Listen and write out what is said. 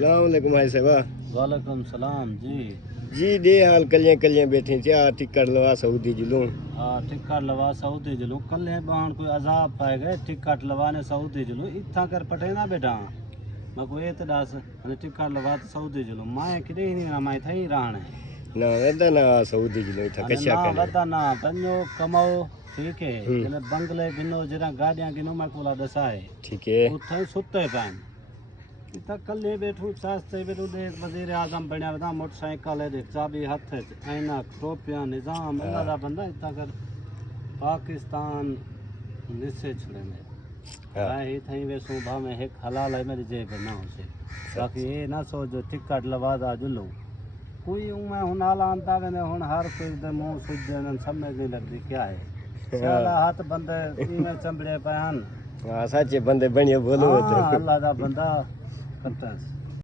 अस्सलाम वालेकुम भाई साहब। वालेकुम सलाम जी। जी दे हाल कलियां कलियां बैठे थे आ टिकट लवा सऊदी जिलूं। हाँ टिकट लवा सऊदी जिलूं कल बाण कोई अजाब पाए गए टिकट लवाने सऊदी जिलूं इतना कर पटे ना बेटा मैं कोई ये तो दस अने टिकट लवा तो सऊदी जिलूं माए किदे ही नहीं माए थई रहण है ना वेदा ना सऊदी जिलूं इथा अने कशा ना करे। वदा ना पंजो कमाओ ठीक है जने बंगले बिनो जरा गाड़ियां गिनो मैं कोला दसाए ठीक है उठे सुते पान इतना कल्ले बैठू सास्ते बैठू देख वजीर आजम बनया वदा मोटरसाइकिल है चाबी हाथ ऐनक टोपियां निजाम अल्लाह दा बंदा इतना कर पाकिस्तान निसे छड़े में मैं ही थई वेसू भा में एक हलाल है मेरी जेब ना हो से बाकी ये ना सोच टिकट लवा दा जुलू कोई मैं हुन आला आंदा मैंने हुन हर कोई दे मुंह सुध देने समझ नहीं लगती क्या है साला हाथ बंदे इने चंबड़े पहन हां सच्चे बंदे बनिए बोलो तो अल्लाह दा बंदा करता है।